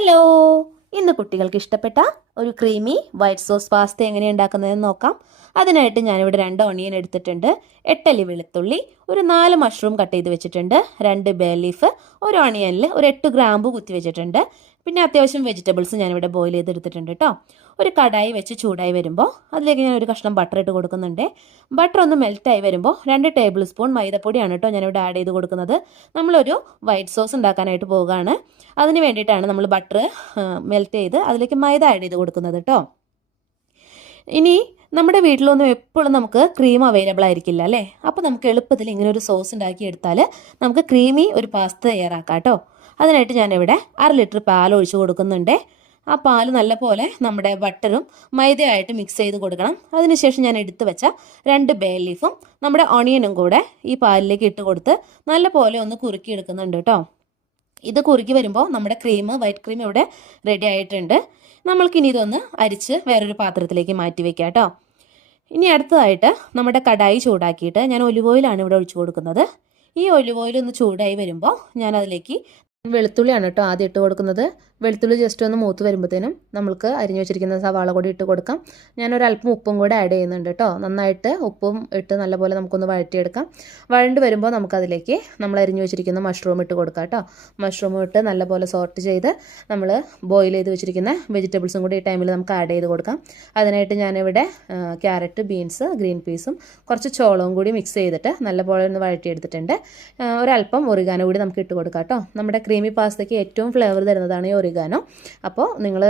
Hello, ഇന്ന് കുട്ടികൾക്ക് ഇഷ്ടപ്പെട്ട ഒരു ക്രീമി വൈറ്റ് സോസ് പാസ്ത എങ്ങനെയാണ് ഉണ്ടാക്കുന്നതെന്ന് നോക്കാം. അതിനായിട്ട് ഞാനിവിടെ 2 ഓണിയൻ എടുത്തിട്ടുണ്ട്, 8 അല്ലി വെളുത്തുള്ളി, ഒരു 4 മഷ്റൂം കട്ട് ചെയ്ത് വെച്ചിട്ടുണ്ട്, 2 ബേ ലീഫ്, ഒരു ഓണിയനിൽ ഒരു 8 ഗ്രാമ്പു കുത്തി വെച്ചിട്ടുണ്ട്. പിന്നെ അത്യാവശ്യം വെജിറ്റബിൾസ് ഞാനിവിടെ ബോയിൽ ചെയ്തെടുത്തിട്ടുണ്ട് കേട്ടോ. ഒരു കടായി വെച്ച് ചൂടായി വരുമ്പോൾ അതിലേക്ക് ഞാൻ ഒരു കഷ്ണം ബട്ടർ ഇട്ട് കൊടുക്കുന്നുണ്ട്. ബട്ടർ ഒന്ന് മെൽറ്റായി വരുമ്പോൾ 2 ടേബിൾ സ്പൂൺ മൈദപ്പൊടിയാണ് കേട്ടോ ഞാനിവിടെ ആഡ് ചെയ്ത് കൊടുക്കുന്നത്. നമ്മളൊരു വൈറ്റ് സോസ് ഉണ്ടാക്കാനായിട്ട് പോവുകയാണ്. അതിന് വേണ്ടിയിട്ടാണ് നമ്മൾ ബട്ടർ മെൽറ്റ് ചെയ്ത് അതിലേക്ക് മൈദ ആഡ് ചെയ്ത് കൊടുക്കുന്നത് കേട്ടോ. ഇനി നമ്മുടെ വീട്ടിലൊന്നും എപ്പോഴും നമുക്ക് ക്രീം അവൈലബിൾ ആയിരിക്കില്ല അല്ലേ. അപ്പോൾ നമുക്ക് എളുപ്പത്തിൽ ഇങ്ങനെ ഒരു സോസ് ഉണ്ടാക്കി എടുത്താൽ നമുക്ക് ക്രീമി ഒരു പാസ്ത തയ്യാറാക്കാം കേട്ടോ. അതിനായിട്ട് ഞാനിവിടെ 1/2 ലിറ്റർ പാൽ ഒഴിച്ച് കൊടുക്കുന്നുണ്ട്. ആ പാൽ നല്ലപോലെ നമ്മുടെ ബട്ടറും മൈദയായിട്ട് മിക്സ് ചെയ്ത് കൊടുക്കണം. അതിനുശേഷം ഞാൻ എടുത്തു വെച്ച 2 ബേ ലീഫും നമ്മുടെ ഓണിയനും കൂടെ ഈ പാലിലേക്ക് ഇട്ട് കൊടുത്ത് നല്ലപോലെ ഒന്ന് കുറുക്കി എടുക്കുന്നുണ്ട് കേട്ടോ. ഇത് കുറുക്കി വരുമ്പോൾ നമ്മുടെ വൈറ്റ് ക്രീം ഇവിടെ റെഡി ആയിട്ടുണ്ട്. നമ്മൾക്കിനി ഇതൊന്ന് അരിച്ച് വേറൊരു പാത്രത്തിലേക്ക് മാറ്റി വെക്കാം കേട്ടോ. ഇനി അടുത്തതായിട്ട് നമ്മുടെ കടായി ചൂടാക്കിയിട്ട് ഞാൻ ഒലിവ് ഓയിലാണ് ഇവിടെ ഒഴിച്ചു കൊടുക്കുന്നത്. ഈ ഒലിവ് ഓയിൽ ഒന്ന് ചൂടായി വരുമ്പോൾ ഞാൻ അതിലേക്ക് വെളുത്തുള്ളിയാണ് കേട്ടോ ആദ്യം ഇട്ട് കൊടുക്കുന്നത്. വെളുത്തുള്ളി ജസ്റ്റ് ഒന്ന് മൂത്ത് വരുമ്പോഴത്തേനും നമ്മൾക്ക് അരിഞ്ഞു വെച്ചിരിക്കുന്ന സവാള കൂടി ഇട്ട് കൊടുക്കാം. ഞാനൊരല്പം ഉപ്പും കൂടെ ആഡ് ചെയ്യുന്നുണ്ട് കേട്ടോ. നന്നായിട്ട് ഉപ്പും ഇട്ട് നല്ലപോലെ നമുക്കൊന്ന് വഴറ്റിയെടുക്കാം. വഴണ്ട് വരുമ്പോൾ നമുക്കതിലേക്ക് നമ്മൾ അരിഞ്ഞു വെച്ചിരിക്കുന്ന മഷ്റൂം ഇട്ട് കൊടുക്കാം കേട്ടോ. മഷ്റൂം ഇട്ട് നല്ലപോലെ സോർട്ട് ചെയ്ത് നമ്മൾ ബോയിൽ ചെയ്ത് വെച്ചിരിക്കുന്ന വെജിറ്റബിൾസും കൂടി ഈ ടൈമിൽ നമുക്ക് ആഡ് ചെയ്ത് കൊടുക്കാം. അതിനായിട്ട് ഞാനിവിടെ ക്യാരറ്റ്, ബീൻസ്, ഗ്രീൻ പീസും കുറച്ച് ചോളവും കൂടി മിക്സ് ചെയ്തിട്ട് നല്ലപോലെ ഒന്ന് വഴറ്റിയെടുത്തിട്ടുണ്ട്. ഒരല്പം ഒറിഗാനോ കൂടി നമുക്ക് ഇട്ട് കൊടുക്കാം കേട്ടോ. നമ്മുടെ ക്രീമി പാസ്തയ്ക്ക് ഏറ്റവും ഫ്ലേവർ തരുന്നതാണ് ഈ ഒറിഗാനോ. അപ്പോൾ നിങ്ങൾ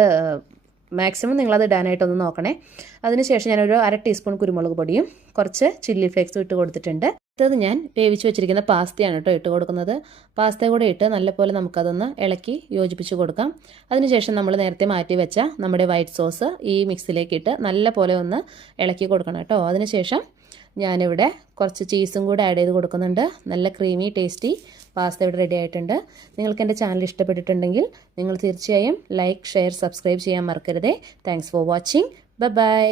മാക്സിമം നിങ്ങളത് ഇടാനായിട്ടൊന്ന് നോക്കണേ. അതിനുശേഷം ഞാനൊരു 1/2 ടീസ്പൂൺ കുരുമുളക് പൊടിയും കുറച്ച് ചില്ലി ഫ്ലേക്സും ഇട്ട് കൊടുത്തിട്ടുണ്ട്. അടുത്തത് ഞാൻ വേവിച്ച് വെച്ചിരിക്കുന്ന പാസ്തയാണ് കേട്ടോ ഇട്ട് കൊടുക്കുന്നത്. പാസ്ത കൂടെ ഇട്ട് നല്ലപോലെ നമുക്കതൊന്ന് ഇളക്കി യോജിപ്പിച്ച് കൊടുക്കാം. അതിനുശേഷം നമ്മൾ നേരത്തെ മാറ്റി വെച്ച നമ്മുടെ വൈറ്റ് സോസ് ഈ മിക്സിലേക്ക് ഇട്ട് നല്ലപോലെ ഒന്ന് ഇളക്കി കൊടുക്കണം കേട്ടോ. അതിനുശേഷം ഞാനിവിടെ കുറച്ച് ചീസും കൂടെ ആഡ് ചെയ്ത് കൊടുക്കുന്നുണ്ട്. നല്ല ക്രീമി ടേസ്റ്റി പാസ്ത ഇവിടെ റെഡി ആയിട്ടുണ്ട്. നിങ്ങൾക്ക് എൻ്റെ ചാനൽ ഇഷ്ടപ്പെട്ടിട്ടുണ്ടെങ്കിൽ നിങ്ങൾ തീർച്ചയായും ലൈക്ക്, ഷെയർ, സബ്സ്ക്രൈബ് ചെയ്യാൻ മറക്കരുതേ. Thanks for watching. ബൈ.